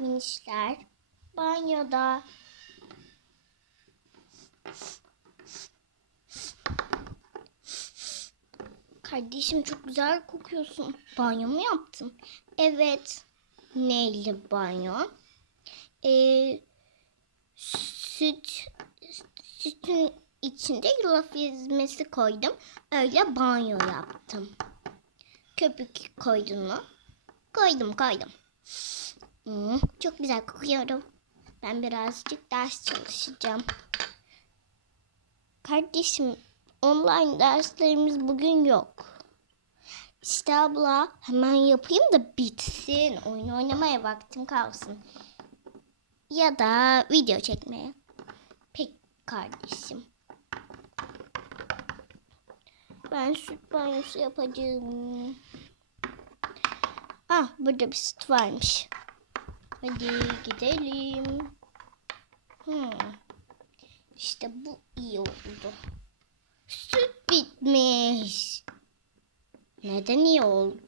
minişler banyoda. Kardeşim çok güzel kokuyorsun. Banyo mu yaptın? Evet. Neyli banyo? Ee, süt sütün içinde yulaf ezmesi koydum. Öyle banyo yaptım. Köpük koydun mu? Koydum koydum. Hmm, çok güzel kokuyorum. Ben birazcık ders çalışacağım. Kardeşim online derslerimiz bugün yok. İşte abla hemen yapayım da bitsin. Oyun oynamaya vaktim kalsın. Ya da video çekmeye. Pek kardeşim. Ben süt banyosu yapacağım. Ah burada bir süt varmış. Hadi gidelim. Hmm. İşte bu iyi oldu. Süt bitmiş. Neden iyi oldu?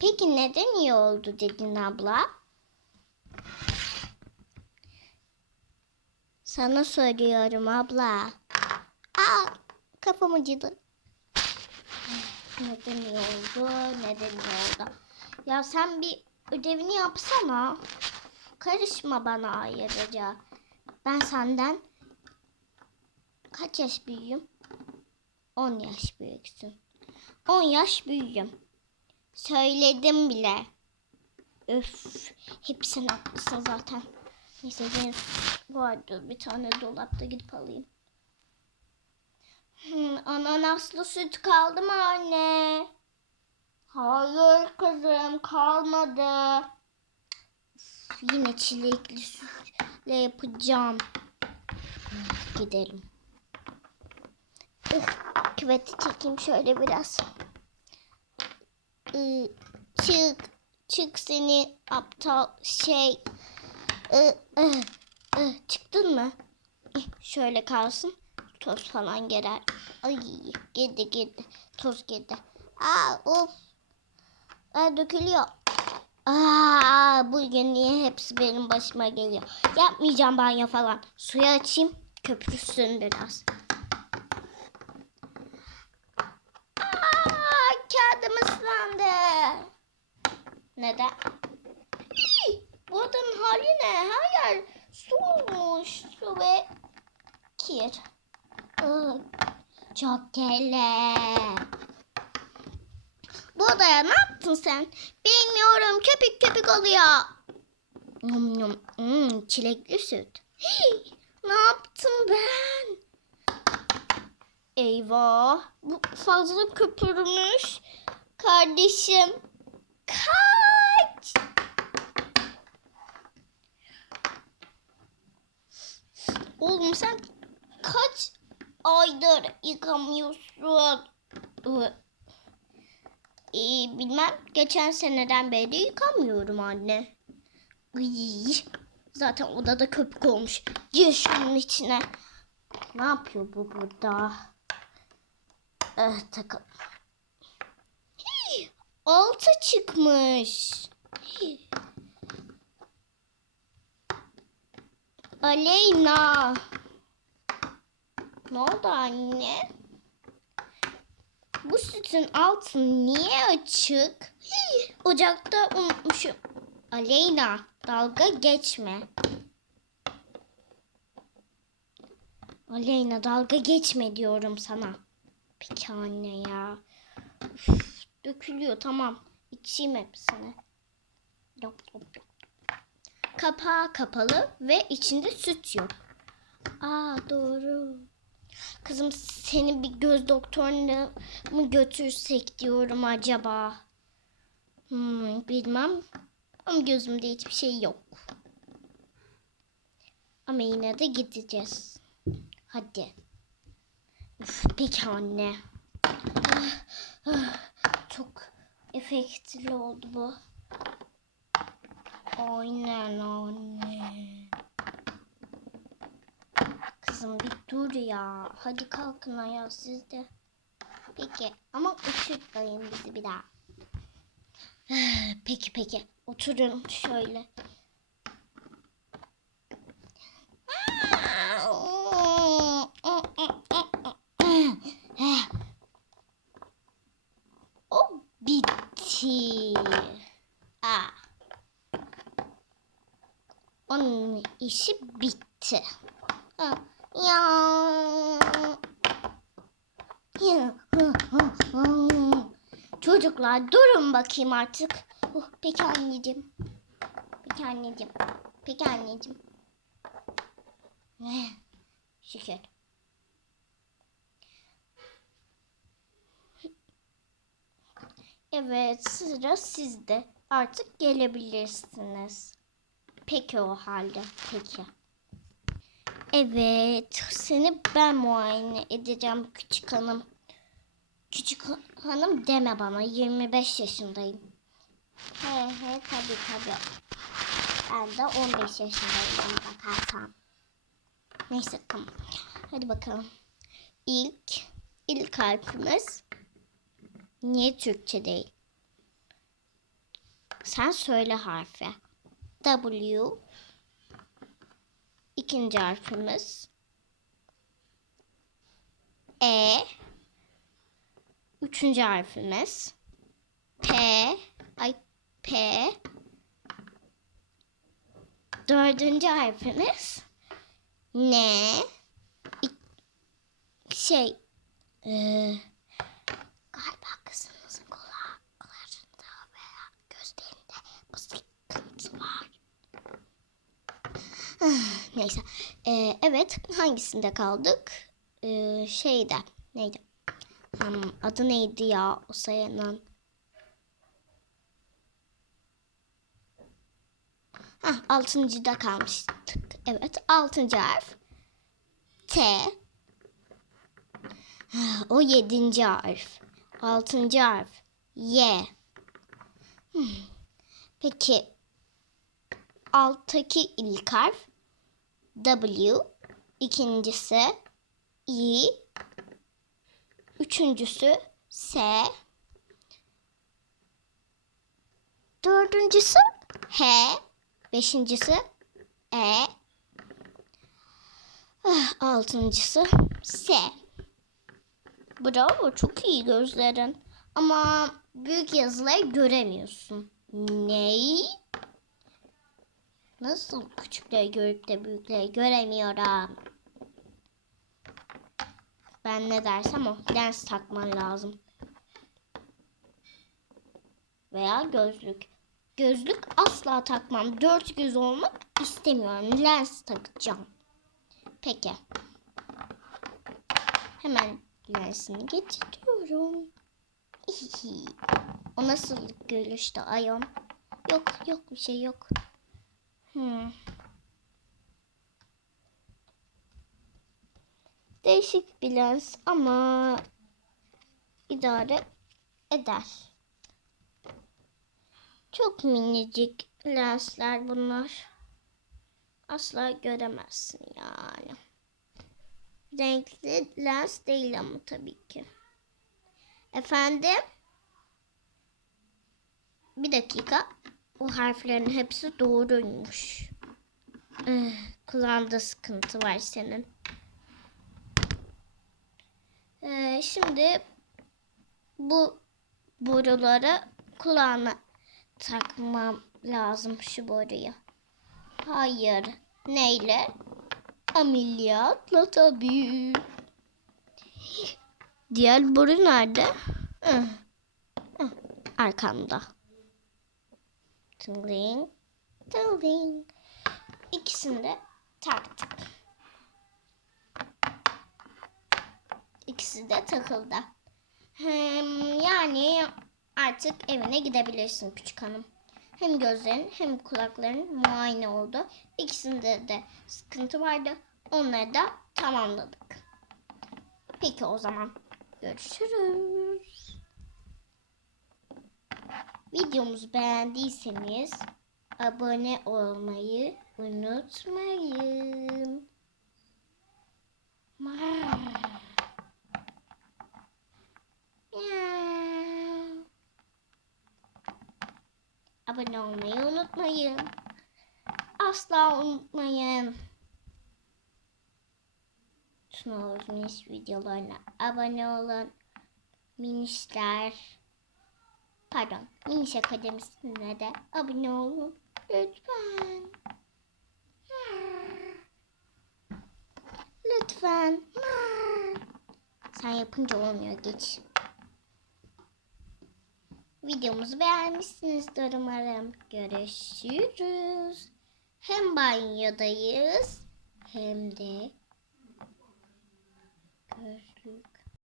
Peki neden iyi oldu dedin abla? Sana soruyorum abla. Aa kafam acıdı. Neden iyi oldu? Neden iyi oldu? Ya sen bir ödevini yapsana. Karışma bana ayrıca. Ben senden kaç yaş büyüğüm? 10 yaş büyüksün. 10 yaş büyüğüm. Söyledim bile. Öf. Hep sen haklısın zaten. Neyse benim vardı bir tane dolapta gidip alayım. Hmm, ananaslı süt kaldı mı anne? Hayır kızım kalmadı. Yine çilekli sütle yapacağım. Gidelim. Üf, küveti çekeyim şöyle biraz. Iı, çık. Çık seni aptal şey. Iı, ıh, ıh, çıktın mı? Eh, şöyle kalsın. Toz falan gelir. Ay girdi girdi. Toz girdi. Aa of. Aa, dökülüyor. Aa, bugün niye hepsi benim başıma geliyor? Yapmayacağım banyo falan. Suyu açayım. Köpürsün biraz. Aa, kağıdım ıslandı. Neden? Bu odanın hali ne? Her yer su olmuş. Su ve kir. Çok kelle. Bu odaya ne yaptın sen? Bilmiyorum. Köpük köpük oluyor. Yum yum. Hmm, çilekli süt. Hii, ne yaptım ben? Eyvah. Bu fazla köpürmüş. Kardeşim. Kaç. Oğlum sen kaç aydır yıkamıyorsun? Ee, bilmem. Geçen seneden beri yıkamıyorum anne. Iy, zaten odada köpük olmuş. Gir şunun içine. Ne yapıyor bu burada? Eh, takıl. Altı çıkmış. Aleyna. Ne oldu anne? Bu sütün altı niye açık? Hii, ocakta unutmuşum. Aleyna dalga geçme. Aleyna dalga geçme diyorum sana. Peki anne ya. Üf, dökülüyor tamam. İçeyim hepsini. Yok yok yok. Kapağı kapalı ve içinde süt yok. Aa doğru. Kızım seni bir göz doktoruna mı götürsek diyorum acaba. Hmm, bilmem. Ama gözümde hiçbir şey yok. Ama yine de gideceğiz. Hadi. Üf, peki anne. Ah, ah, Çok efektli oldu bu. Aynen anne kızım bir dur ya. Hadi kalkın ayağa siz de. Peki ama ışıklayın bizi bir daha. Peki peki oturun şöyle. O bitti. Aa. Onun işi bitti. Çocuklar durun bakayım artık. Oh, peki anneciğim. Peki anneciğim. Peki anneciğim. Eh, Şükür. Evet sıra sizde. Artık gelebilirsiniz. Peki o halde. Peki. Evet seni ben muayene edeceğim küçük hanım. Küçük hanım deme bana 25 yaşındayım. He he tabii tabii. Ben de 15 yaşındayım ona bakarsan. Neyse tamam. Hadi bakalım. İlk, ilk harfimiz niye Türkçe değil? Sen söyle harfi. W. İkinci harfimiz. E. Üçüncü harfimiz. P. Ay P. Dördüncü harfimiz. N. Şey. eee, galiba kızınızın kulaklarında veya gözlerinde bu sıkıntı var. Ah, Neyse. Ee, evet. Hangisinde kaldık? Ee, şeyde. Neydi? Hmm, adı neydi ya o sayının? Hah, altıncıda kalmıştık. Evet. Altıncı harf. T. O yedinci harf. Altıncı harf. Y. Hmm. Peki alttaki ilk harf W, ikincisi I, üçüncüsü S, dördüncüsü H, beşincisi E, ah, altıncısı S. Bravo, çok iyi gözlerin. Ama büyük yazıları göremiyorsun. Ney? Nasıl küçükleri görüp de büyükleri göremiyorum. Ben ne dersem o. Lens takman lazım. Veya gözlük. Gözlük asla takmam. Dört göz olmak istemiyorum. Lens takacağım. Peki. Hemen lensini getiriyorum. o nasıl gülüştü ayom? Yok yok bir şey yok. Değişik bir lens ama idare eder. Çok minicik lensler bunlar. Asla göremezsin yani. Renkli lens değil ama tabii ki. Efendim? Bir dakika. O harflerin hepsi doğruymuş. Eh, kulağında sıkıntı var senin. Ee, şimdi bu boruları kulağına takmam lazım şu boruyu. Hayır. Neyle? Ameliyatla tabii. Diğer boru nerede? Hı. Hı, Arkamda. Tıngling. Tıngling. İkisini de taktık. İkisi de takıldı. Hem yani artık evine gidebilirsin küçük hanım. Hem gözlerin hem kulakların muayene oldu. İkisinde de sıkıntı vardı. Onları da tamamladık. Peki o zaman görüşürüz. Videomuzu beğendiyseniz abone olmayı unutmayın. Miau. Abone olmayı unutmayın. Asla unutmayın. Snow Minis videolarına abone olun. Minişler pardon İniş Akademisi'ne de abone olun. Lütfen. Lütfen. Sen yapınca olmuyor geç. Videomuzu beğenmişsinizdir umarım. Görüşürüz. Hem banyodayız hem de